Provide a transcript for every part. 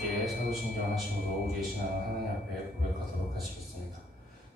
함께 사도신경 하심으로 우리의 신앙을 하나님 앞에 고백하도록 하시겠습니다.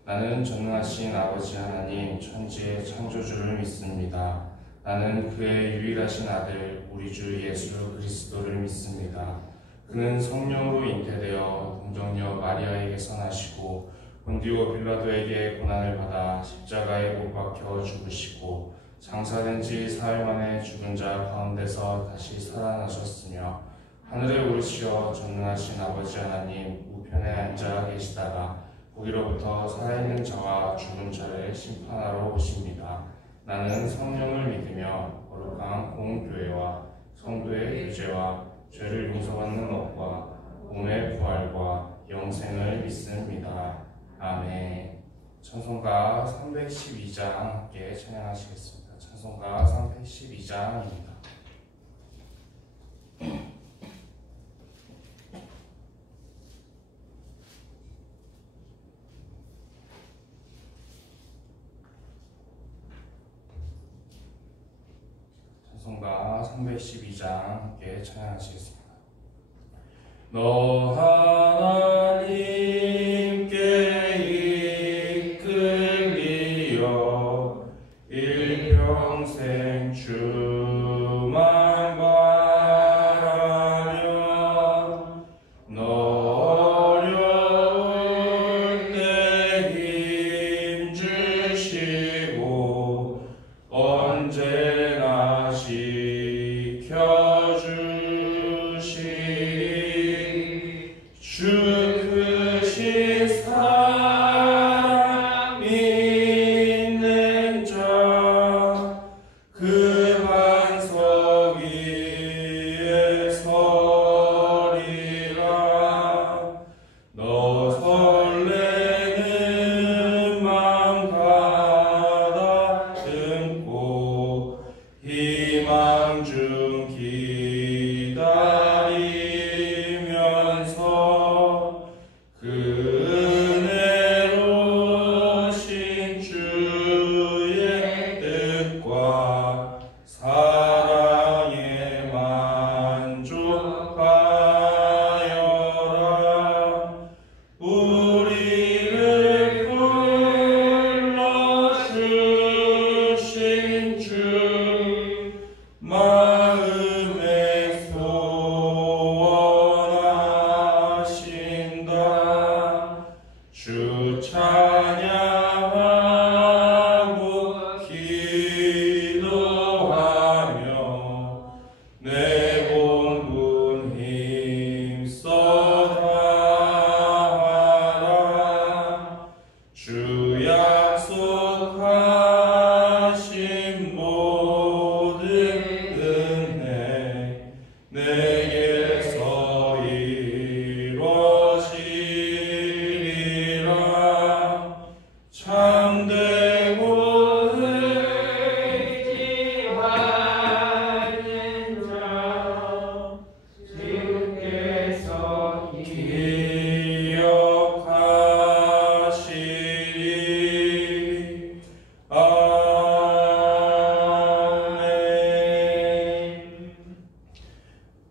나는 전능하신 아버지 하나님 천지의 창조주를 믿습니다. 나는 그의 유일하신 아들 우리 주 예수 그리스도를 믿습니다. 그는 성령으로 잉태되어 동정녀 마리아에게서 나시고 본디오 빌라도에게 고난을 받아 십자가에 못 박혀 죽으시고 장사된 지 사흘 만에 죽은 자 가운데서 다시 살아나셨으며 하늘에 오르시어 전능하신 아버지 하나님 우편에 앉아 계시다가 거기로부터 살아있는 자와 죽은 자를 심판하러 오십니다. 나는 성령을 믿으며 거룩한 공교회와 성도의 유죄와 죄를 용서받는 것과 몸의 부활과 영생을 믿습니다. 아멘. 찬송가 312장 함께 찬양하시겠습니다. 찬송가 312장입니다. 찬송가 312장 함께 찬양하시겠습니다. 너 하나님께 이끌리어 일평생 주만 바라며 너 어려울 때 힘 주시고 언제나 지켜주시리 주 크신 사랑 믿는 자 그 반석 위에 서리라. 너 설레는 맘 가다듬고 희망 중 기다리면서 그 은혜로 신 주의 뜻과 사랑에 만족하여라. 우리를 불러주신 주 마음에 소원하신다. 주 찬양하고 기도하며 내 본분 힘써 다하라. 주 약속하신 모든 은혜 내게서 이루어지리라. 참되고 의지하는 자 주께서 기억하시리. 아멘.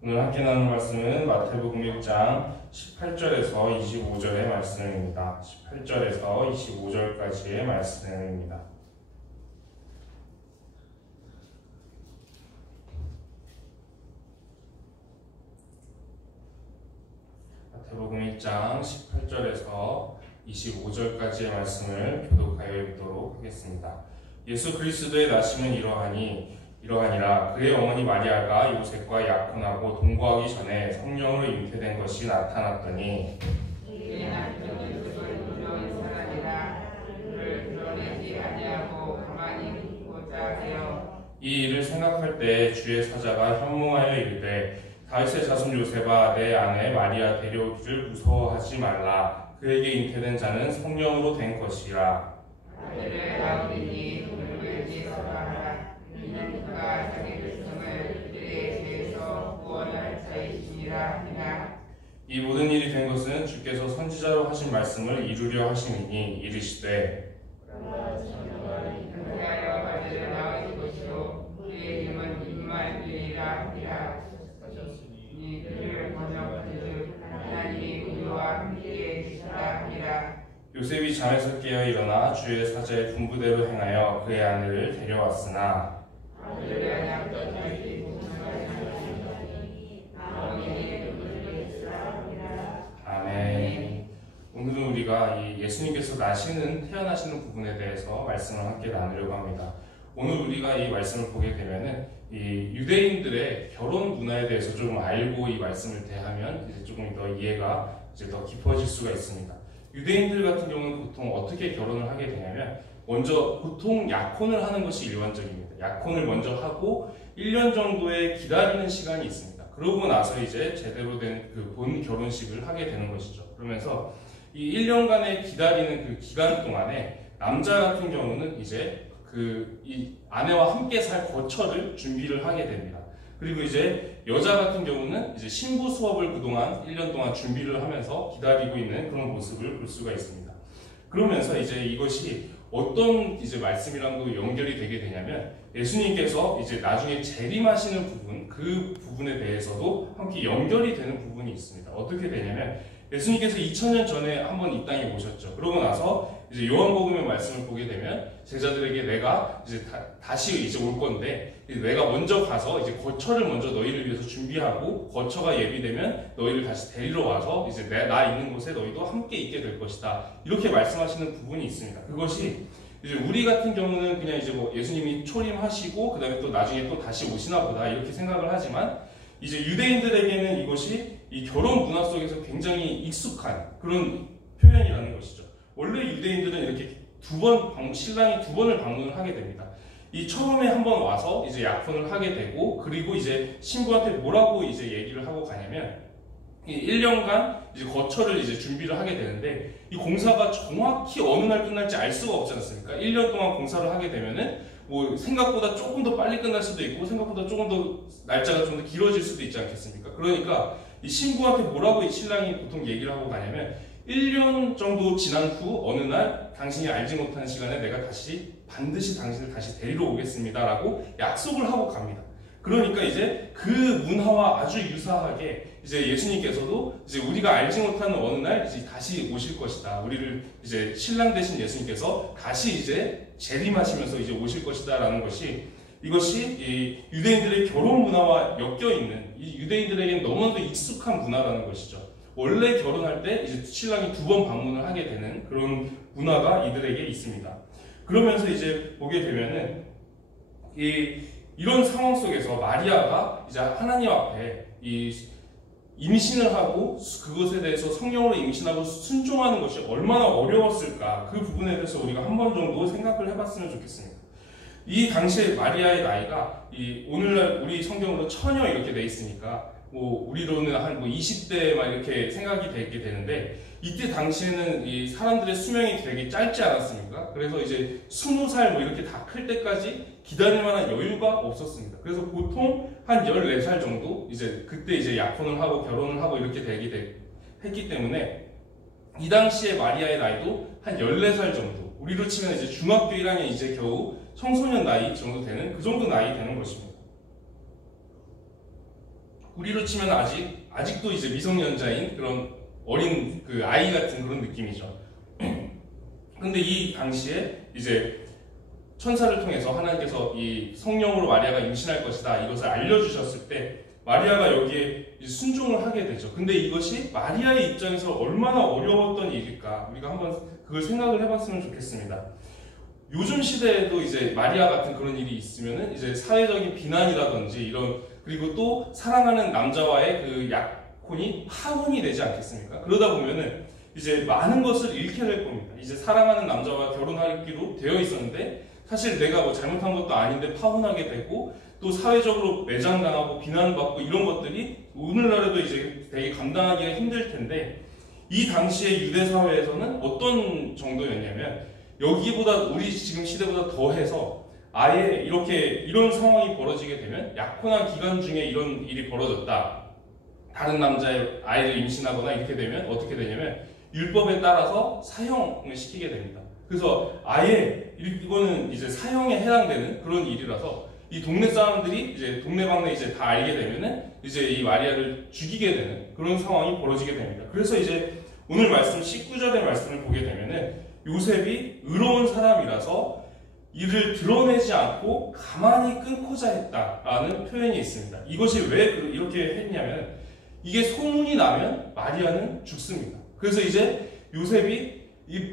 오늘 함께 나눌 말씀은 마태복음 1장 18절에서 25절의 말씀입니다. 18절에서 25절까지의 말씀입니다. 마태복음 1장 18절에서 25절까지의 말씀을 교독하여 읽도록 하겠습니다. 예수 그리스도의 나심은 이러하니라. 그의 어머니 마리아가 요셉과 약혼하고 동거하기 전에 성령으로 잉태된 것이 나타났더니 이에 남편은 그를 사랑이라 그를 드러내지 아니하고 가만히 있고자 하여 이 일을 생각할 때 주의 사자가 현몽하여 이르되 다윗의 자손 요셉아 내 아내 마리아 데려오기를 무서워하지 말라. 그에게 잉태된 자는 성령으로 된 것이라. 아들을 낳으리니 그를 위해서 하라. 이는 그가 자기 백성을 그들의 죄에서 구원할 자이시니라 하니라. 이 모든 일이 된 것은 주께서 선지자로 하신 말씀을 이루려 하심이니 이르시되 그리하여 아들을 낳으실 것이요 그의 이름은 임마누엘이라 하니라. 이 그를 번역하시되 요셉이 잠에서 깨어 일어나 주의 사자의 분부대로 행하여 그의 아내를 데려왔으나 아들의 양껏 자기 목숨을 향하시더니 나오니 누구를 쓰라니라. 아멘. 오늘은 우리가 이 예수님께서 태어나시는 부분에 대해서 말씀을 함께 나누려고 합니다. 오늘 우리가 이 말씀을 보게 되면은 이 유대인들의 결혼 문화에 대해서 좀 알고 이 말씀을 대하면 이제 조금 더 이해가 이제 더 깊어질 수가 있습니다. 유대인들 같은 경우는 보통 어떻게 결혼을 하게 되냐면 먼저 보통 약혼을 하는 것이 일반적입니다. 약혼을 먼저 하고 1년 정도의 기다리는 시간이 있습니다. 그러고 나서 이제 제대로 된 그 본 결혼식을 하게 되는 것이죠. 그러면서 이 1년간의 기다리는 그 기간 동안에 남자 같은 경우는 이제 이 아내와 함께 살 거처를 준비를 하게 됩니다. 그리고 이제 여자 같은 경우는 이제 신부 수업을 그동안 1년 동안 준비를 하면서 기다리고 있는 그런 모습을 볼 수가 있습니다. 그러면서 이제 이것이 어떤 이제 말씀이랑도 연결이 되게 되냐면 예수님께서 이제 나중에 재림하시는 부분, 그 부분에 대해서도 함께 연결이 되는 부분이 있습니다. 어떻게 되냐면 예수님께서 2000년 전에 한번 이 땅에 오셨죠. 그러고 나서 이제 요한복음의 말씀을 보게 되면 제자들에게 내가 이제 다시 이제 올 건데 내가 먼저 가서 이제 거처를 먼저 너희를 위해서 준비하고 거처가 예비되면 너희를 다시 데리러 와서 이제 나 있는 곳에 너희도 함께 있게 될 것이다. 이렇게 말씀하시는 부분이 있습니다. 그것이 이제 우리 같은 경우는 그냥 이제 뭐 예수님이 초림하시고 그다음에 또 나중에 또 다시 오시나 보다 이렇게 생각을 하지만 이제 유대인들에게는 이것이 이 결혼 문화 속에서 굉장히 익숙한 그런 표현이라는 것이죠. 원래 유대인들은 이렇게 신랑이 두 번을 방문을 하게 됩니다. 이 처음에 한번 와서 이제 약혼을 하게 되고 그리고 이제 신부한테 뭐라고 이제 얘기를 하고 가냐면 이 1년간 이제 거처를 이제 준비를 하게 되는데 이 공사가 정확히 어느 날 끝날지 알 수가 없지 않습니까? 1년 동안 공사를 하게 되면은 뭐 생각보다 조금 더 빨리 끝날 수도 있고 생각보다 조금 더 날짜가 좀 더 길어질 수도 있지 않겠습니까? 그러니까 이 신부한테 뭐라고 이 신랑이 보통 얘기를 하고 가냐면 1년 정도 지난 후 어느 날 당신이 알지 못하는 시간에 내가 반드시 당신을 다시 데리러 오겠습니다 라고 약속을 하고 갑니다. 그러니까 이제 그 문화와 아주 유사하게 이제 예수님께서도 이제 우리가 알지 못하는 어느 날 이제 다시 오실 것이다. 우리를 이제 신랑 되신 예수님께서 다시 이제 재림하시면서 이제 오실 것이다 라는 것이 이것이 이 유대인들의 결혼 문화와 엮여 있는 이 유대인들에게는 너무나도 익숙한 문화라는 것이죠. 원래 결혼할 때 이제 신랑이 두 번 방문을 하게 되는 그런 문화가 이들에게 있습니다. 그러면서 이제 보게 되면은 이런 상황 속에서 마리아가 이제 하나님 앞에 임신을 하고 그것에 대해서 성령으로 임신하고 순종하는 것이 얼마나 어려웠을까 그 부분에 대해서 우리가 한 번 정도 생각을 해봤으면 좋겠습니다. 이 당시에 마리아의 나이가 오늘날 우리 성경으로 처녀 이렇게 돼 있으니까 뭐 우리로는 한 20대 막 이렇게 생각이 되게 되는데 이때 당시에는 이 사람들의 수명이 되게 짧지 않았습니까? 그래서 이제 20살 뭐 이렇게 다 클 때까지 기다릴 만한 여유가 없었습니다. 그래서 보통 한 14살 정도 이제 그때 이제 약혼을 하고 결혼을 하고 이렇게 했기 때문에 이 당시에 마리아의 나이도 한 14살 정도 우리로 치면 이제 중학교 1학년 이제 겨우 청소년 나이 정도 되는 그 정도 나이 되는 것입니다. 우리로 치면 아직도 이제 미성년자인 그런 어린 그 아이 같은 그런 느낌이죠. 근데 이 당시에 이제 천사를 통해서 하나님께서 이 성령으로 마리아가 임신할 것이다 이것을 알려주셨을 때 마리아가 여기에 순종을 하게 되죠. 근데 이것이 마리아의 입장에서 얼마나 어려웠던 일일까 우리가 한번 그걸 생각을 해봤으면 좋겠습니다. 요즘 시대에도 이제 마리아 같은 그런 일이 있으면은 이제 사회적인 비난이라든지 그리고 또 사랑하는 남자와의 그 약혼이 파혼이 되지 않겠습니까? 그러다 보면은 이제 많은 것을 잃게 될 겁니다. 이제 사랑하는 남자와 결혼하기로 되어 있었는데 사실 내가 뭐 잘못한 것도 아닌데 파혼하게 되고 또 사회적으로 매장당하고 비난받고 이런 것들이 오늘날에도 이제 되게 감당하기가 힘들 텐데 이 당시의 유대 사회에서는 어떤 정도였냐면 여기보다 우리 지금 시대보다 더해서 아예 이런 상황이 벌어지게 되면 약혼한 기간 중에 이런 일이 벌어졌다. 다른 남자의 아이를 임신하거나 이렇게 되면 어떻게 되냐면 율법에 따라서 사형을 시키게 됩니다. 그래서 아예 이거는 이제 사형에 해당되는 그런 일이라서 이 동네 사람들이 이제 동네방네 이제 다 알게 되면은 이제 이 마리아를 죽이게 되는 그런 상황이 벌어지게 됩니다. 그래서 이제 오늘 말씀 19절의 말씀을 보게 되면은 요셉이 의로운 사람이라서 이를 드러내지 않고 가만히 끊고자 했다라는 표현이 있습니다. 이것이 왜 이렇게 했냐면 이게 소문이 나면 마리아는 죽습니다. 그래서 이제 요셉이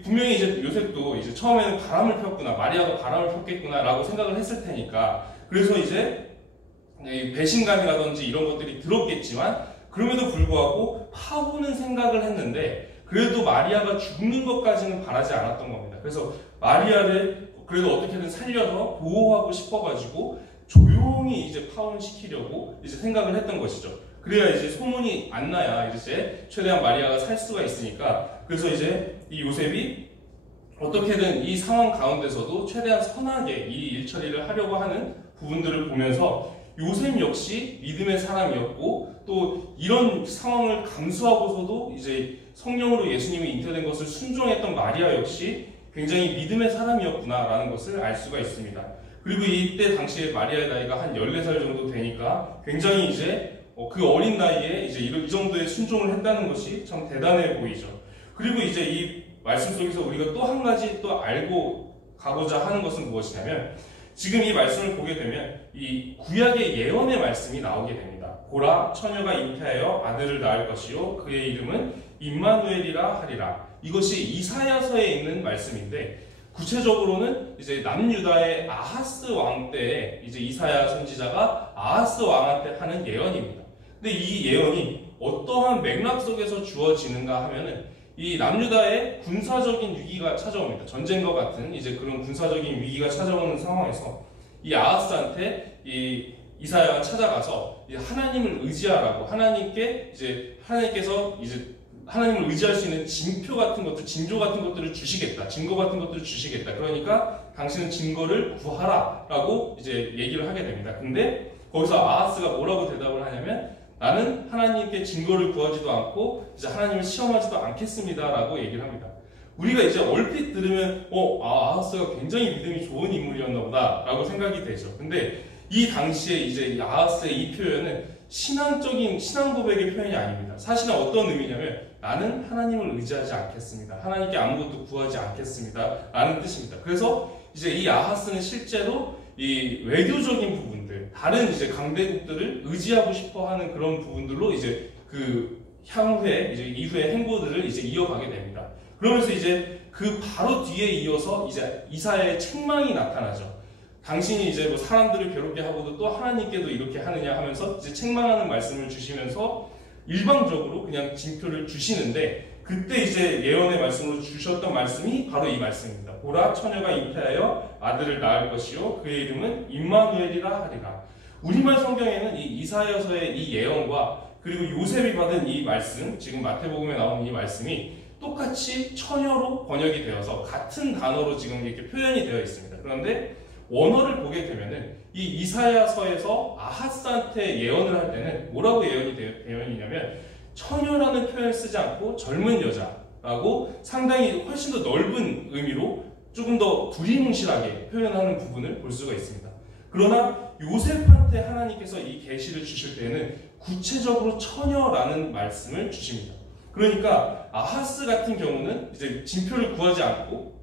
분명히 이제 요셉도 이제 처음에는 바람을 폈구나, 마리아가 바람을 폈겠구나라고 생각을 했을 테니까 그래서 이제 배신감이라든지 이런 것들이 들었겠지만 그럼에도 불구하고 파보는 생각을 했는데 그래도 마리아가 죽는 것까지는 바라지 않았던 겁니다. 그래서 마리아를 그래도 어떻게든 살려서 보호하고 싶어가지고 조용히 이제 파혼시키려고 이제 생각을 했던 것이죠. 그래야 이제 소문이 안 나야 이제 최대한 마리아가 살 수가 있으니까. 그래서 이제 이 요셉이 어떻게든 이 상황 가운데서도 최대한 선하게 이 일처리를 하려고 하는 부분들을 보면서 요셉 역시 믿음의 사람이었고 또 이런 상황을 감수하고서도 이제 성령으로 예수님이 잉태된 것을 순종했던 마리아 역시 굉장히 믿음의 사람이었구나라는 것을 알 수가 있습니다. 그리고 이때 당시에 마리아의 나이가 한 14살 정도 되니까 굉장히 이제 그 어린 나이에 이제 이 정도의 순종을 했다는 것이 참 대단해 보이죠. 그리고 이제 이 말씀 속에서 우리가 또 한 가지 또 알고 가고자 하는 것은 무엇이냐면 지금 이 말씀을 보게 되면 이 구약의 예언의 말씀이 나오게 됩니다. 보라, 처녀가 잉태하여 아들을 낳을 것이요 그의 이름은 임마누엘이라 하리라. 이것이 이사야서에 있는 말씀인데 구체적으로는 이제 남유다의 아하스 왕 때에 이제 이사야 선지자가 아하스 왕한테 하는 예언입니다. 근데 이 예언이 어떠한 맥락 속에서 주어지는가 하면은 이 남유다의 군사적인 위기가 찾아옵니다. 전쟁과 같은 이제 그런 군사적인 위기가 찾아오는 상황에서 이 아하스한테 이 이사야가 찾아가서 하나님을 의지하라고 하나님께서 이제 하나님을 의지할 수 있는 징표 같은 것들, 징조 같은 것들을 주시겠다, 증거 같은 것들을 주시겠다. 그러니까 당신은 증거를 구하라라고 이제 얘기를 하게 됩니다. 근데 거기서 아하스가 뭐라고 대답을 하냐면 나는 하나님께 증거를 구하지도 않고 이제 하나님을 시험하지도 않겠습니다라고 얘기를 합니다. 우리가 이제 얼핏 들으면 아하스가 굉장히 믿음이 좋은 인물이었나 보다라고 생각이 되죠. 근데 이 당시에 이제 이 아하스의 이 표현은 신앙적인 신앙 고백의 표현이 아닙니다. 사실은 어떤 의미냐면 나는 하나님을 의지하지 않겠습니다. 하나님께 아무것도 구하지 않겠습니다. 라는 뜻입니다. 그래서 이제 이 아하스는 실제로 이 외교적인 부분들, 다른 이제 강대국들을 의지하고 싶어하는 그런 부분들로 이제 그 향후에 이제 이후의 행보들을 이제 이어가게 됩니다. 그러면서 이제 그 바로 뒤에 이어서 이제 이사야의 책망이 나타나죠. 당신이 이제 뭐 사람들을 괴롭게 하고도 또 하나님께도 이렇게 하느냐 하면서 이제 책망하는 말씀을 주시면서 일방적으로 그냥 징표를 주시는데 그때 이제 예언의 말씀으로 주셨던 말씀이 바로 이 말씀입니다. 보라, 처녀가 잉태하여 아들을 낳을 것이요 그의 이름은 임마누엘이라 하리라. 우리말 성경에는 이 이사야서의 이 예언과 그리고 요셉이 받은 이 말씀, 지금 마태복음에 나오는 이 말씀이 똑같이 처녀로 번역이 되어서 같은 단어로 지금 이렇게 표현이 되어 있습니다. 그런데 원어를 보게 되면은 이 이사야서에서 아하스한테 예언을 할 때는 뭐라고 예언이 되어 있냐면 처녀라는 표현을 쓰지 않고 젊은 여자라고 상당히 훨씬 더 넓은 의미로 조금 더 두리뭉실하게 표현하는 부분을 볼 수가 있습니다. 그러나 요셉한테 하나님께서 이 계시를 주실 때는 구체적으로 처녀라는 말씀을 주십니다. 그러니까 아하스 같은 경우는 이제 징표를 구하지 않고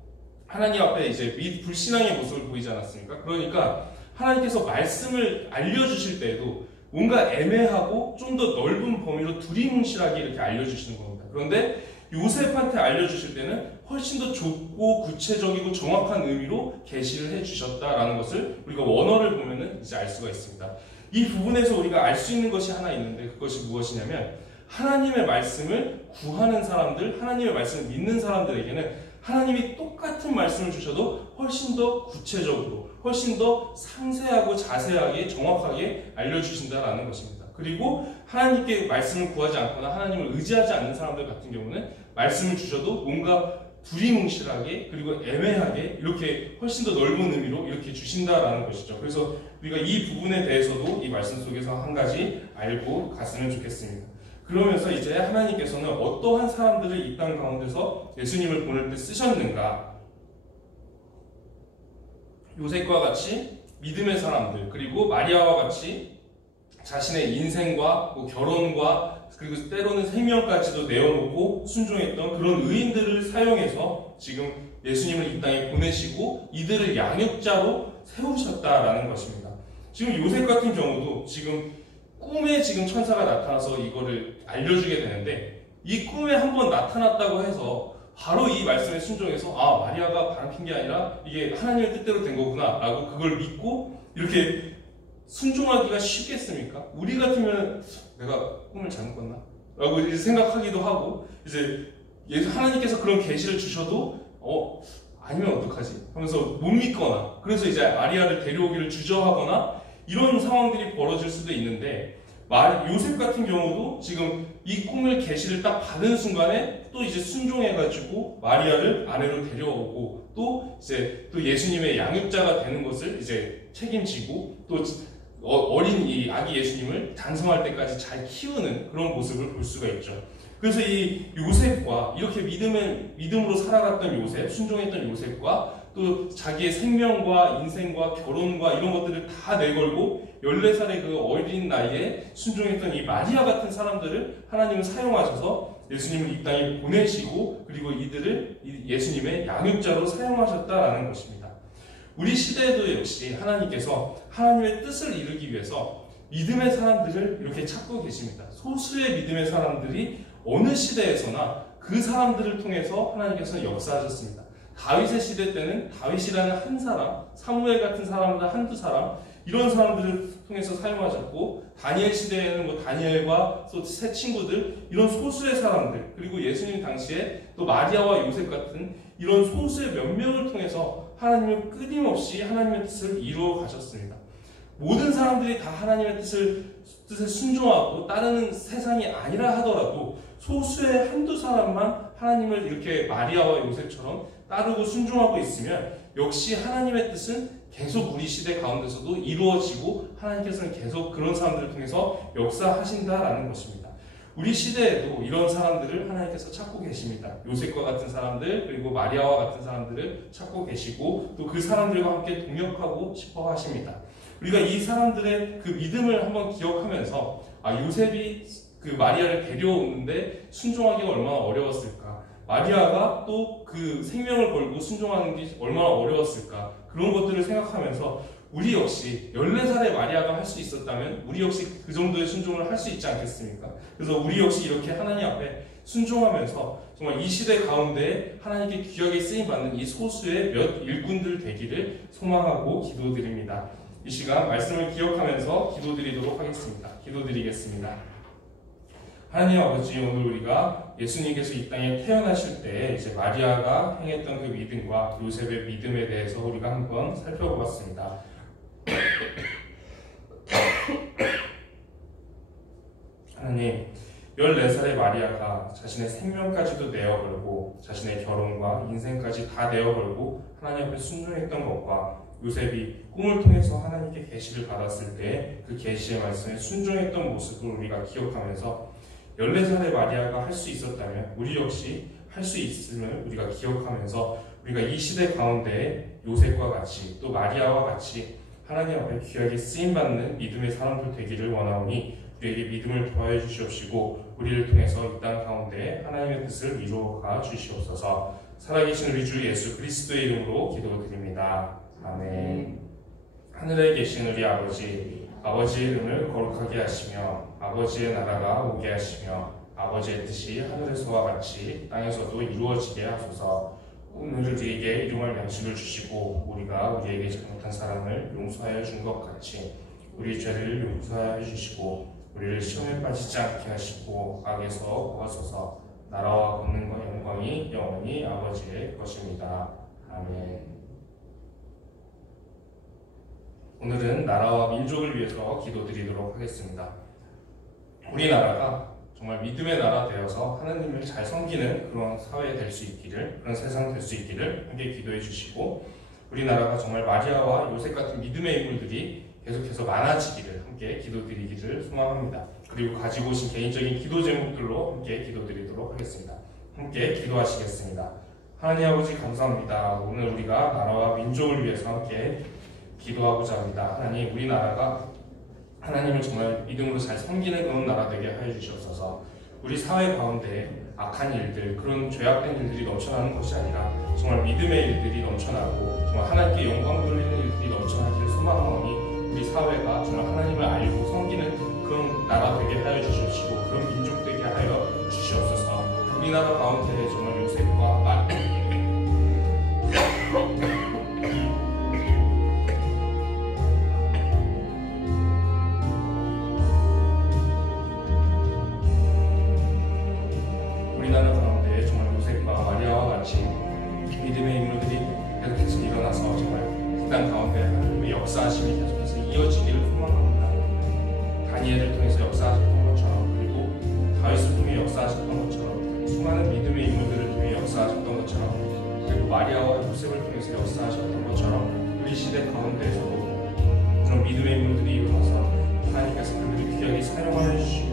하나님 앞에 이제 불신앙의 모습을 보이지 않았습니까? 그러니까 하나님께서 말씀을 알려주실 때에도 뭔가 애매하고 좀 더 넓은 범위로 두리뭉실하게 이렇게 알려주시는 겁니다. 그런데 요셉한테 알려주실 때는 훨씬 더 좁고 구체적이고 정확한 의미로 계시를 해주셨다라는 것을 우리가 원어를 보면은 이제 알 수가 있습니다. 이 부분에서 우리가 알 수 있는 것이 하나 있는데 그것이 무엇이냐면 하나님의 말씀을 구하는 사람들, 하나님의 말씀을 믿는 사람들에게는 하나님이 똑같은 말씀을 주셔도 훨씬 더 구체적으로, 훨씬 더 상세하고 자세하게 정확하게 알려주신다라는 것입니다. 그리고 하나님께 말씀을 구하지 않거나 하나님을 의지하지 않는 사람들 같은 경우는 말씀을 주셔도 뭔가 두리뭉실하게 그리고 애매하게 이렇게 훨씬 더 넓은 의미로 이렇게 주신다라는 것이죠. 그래서 우리가 이 부분에 대해서도 이 말씀 속에서 한 가지 알고 갔으면 좋겠습니다. 그러면서 이제 하나님께서는 어떠한 사람들을 이 땅 가운데서 예수님을 보낼 때 쓰셨는가? 요셉과 같이 믿음의 사람들, 그리고 마리아와 같이 자신의 인생과 결혼과 그리고 때로는 생명까지도 내어놓고 순종했던 그런 의인들을 사용해서 지금 예수님을 이 땅에 보내시고 이들을 양육자로 세우셨다라는 것입니다. 지금 요셉 같은 경우도 지금 꿈에 지금 천사가 나타나서 이거를 알려주게 되는데, 이 꿈에 한번 나타났다고 해서 바로 이 말씀에 순종해서 마리아가 바람핀 게 아니라 이게 하나님의 뜻대로 된 거구나 라고 그걸 믿고 이렇게 순종하기가 쉽겠습니까? 우리 같으면 내가 꿈을 잘못 꿨나? 라고 이제 생각하기도 하고, 이제 하나님께서 그런 계시를 주셔도 아니면 어떡하지? 하면서 못 믿거나, 그래서 이제 마리아를 데려오기를 주저하거나 이런 상황들이 벌어질 수도 있는데, 요셉 같은 경우도 지금 이 꿈을 계시를 딱 받은 순간에 또 이제 순종해가지고 마리아를 아내로 데려오고 또 이제 또 예수님의 양육자가 되는 것을 이제 책임지고 또 어린 이 아기 예수님을 장성할 때까지 잘 키우는 그런 모습을 볼 수가 있죠. 그래서 이 요셉과 이렇게 믿음으로 살아갔던 요셉, 순종했던 요셉과 또 자기의 생명과 인생과 결혼과 이런 것들을 다 내걸고 14살의 그 어린 나이에 순종했던 이 마리아 같은 사람들을 하나님은 사용하셔서 예수님을 이 땅에 보내시고 그리고 이들을 예수님의 양육자로 사용하셨다라는 것입니다. 우리 시대에도 역시 하나님께서 하나님의 뜻을 이루기 위해서 믿음의 사람들을 이렇게 찾고 계십니다. 소수의 믿음의 사람들이 어느 시대에서나 그 사람들을 통해서 하나님께서는 역사하셨습니다. 다윗의 시대 때는 다윗이라는 한 사람, 사무엘 같은 사람들 한두 사람, 이런 사람들을 통해서 사용하셨고, 다니엘 시대에는 다니엘과 또 세 친구들, 이런 소수의 사람들, 그리고 예수님 당시에 또 마리아와 요셉 같은 이런 소수의 몇 명을 통해서 하나님은 끊임없이 하나님의 뜻을 이루어 가셨습니다. 모든 사람들이 다 하나님의 뜻에 순종하고 따르는 세상이 아니라 하더라도 소수의 한두 사람만 하나님을 이렇게 마리아와 요셉처럼 따르고 순종하고 있으면 역시 하나님의 뜻은 계속 우리 시대 가운데서도 이루어지고 하나님께서는 계속 그런 사람들을 통해서 역사하신다라는 것입니다. 우리 시대에도 이런 사람들을 하나님께서 찾고 계십니다. 요셉과 같은 사람들, 그리고 마리아와 같은 사람들을 찾고 계시고 또 그 사람들과 함께 동역하고 싶어 하십니다. 우리가 이 사람들의 그 믿음을 한번 기억하면서 요셉이 그 마리아를 데려오는데 순종하기가 얼마나 어려웠을까, 마리아가 또 그 생명을 걸고 순종하는 게 얼마나 어려웠을까, 그런 것들을 생각하면서 우리 역시 14살의 마리아가 할 수 있었다면 우리 역시 그 정도의 순종을 할 수 있지 않겠습니까? 그래서 우리 역시 이렇게 하나님 앞에 순종하면서 정말 이 시대 가운데 하나님께 귀하게 쓰임받는 이 소수의 몇 일꾼들 되기를 소망하고 기도드립니다. 이 시간 말씀을 기억하면서 기도드리도록 하겠습니다. 기도드리겠습니다. 하나님 아버지, 오늘 우리가 예수님께서 이 땅에 태어나실 때 이제 마리아가 행했던 그 믿음과 요셉의 믿음에 대해서 우리가 한번 살펴보았습니다. 하나님, 14살의 마리아가 자신의 생명까지도 내어걸고 자신의 결혼과 인생까지 다 내어걸고 하나님 앞에 순종했던 것과 요셉이 꿈을 통해서 하나님께 계시를 받았을 때 그 계시의 말씀에 순종했던 모습을 우리가 기억하면서 14살의 마리아가 할 수 있었다면 우리 역시 할 수 있음을 우리가 기억하면서 우리가 이 시대 가운데 요셉과 같이 또 마리아와 같이 하나님 앞에 귀하게 쓰임받는 믿음의 사람들 되기를 원하오니 우리에게 믿음을 더하여 주시옵시고 우리를 통해서 이 땅 가운데 하나님의 뜻을 이루어가 주시옵소서. 살아계신 우리 주 예수 그리스도의 이름으로 기도드립니다. 아멘. 하늘에 계신 우리 아버지, 아버지의 이름을 거룩하게 하시며 아버지의 나라가 오게 하시며 아버지의 뜻이 하늘에서와 같이 땅에서도 이루어지게 하소서. 오늘 우리에게 일용할 양식을 주시고 우리가 우리에게 잘못한 사람을 용서하여 준 것 같이 우리 죄를 용서하여 주시고 우리를 시험에 빠지지 않게 하시고 악에서 구하소서. 나라와 권능과 영광이 영원히 아버지의 것입니다. 아멘. 오늘은 나라와 민족을 위해서 기도드리도록 하겠습니다. 우리나라가 정말 믿음의 나라 되어서 하나님을 잘 섬기는 그런 사회 될 수 있기를, 그런 세상 될 수 있기를 함께 기도해 주시고 우리나라가 정말 마리아와 요셉 같은 믿음의 인물들이 계속해서 많아지기를 함께 기도드리기를 소망합니다. 그리고 가지고 오신 개인적인 기도 제목들로 함께 기도드리도록 하겠습니다. 함께 기도하시겠습니다. 하나님 아버지 감사합니다. 오늘 우리가 나라와 민족을 위해서 함께 기도하고자 합니다. 하나님, 우리나라가 하나님을 정말 믿음으로 잘 섬기는 그런 나라 되게 하여 주시옵소서. 우리 사회 가운데 악한 일들, 그런 죄악된 일들이 넘쳐나는 것이 아니라 정말 믿음의 일들이 넘쳐나고 정말 하나님께 영광 돌리는 일들이 넘쳐나기를 소망하오니 우리 사회가 정말 하나님을 알고 섬기는 그런 나라 되게 하여 주시옵시고 그런 민족 되게 하여 주시옵소서. 우리나라 가운데 정말 요셉과 우리나라 가운데 정말 요셉과 마리아와 같이 믿음의 인물들이 계속해서 일어나서 정말 이 땅 가운데 하나님의 역사하심이 계속해서 이어지기를 소망합니다. 다니엘을 통해서 역사하셨던 것처럼 그리고 다윗을 통해 역사하셨던 것처럼 수많은 믿음의 인물들을 통해 역사하셨던 것처럼 그리고 마리아와 요셉을 통해서 역사하셨던 것처럼 우리 시대 가운데에서도 그런 믿음의 인물들이 일어나서 하나님께서 그들을 귀하게 사용하여 주시고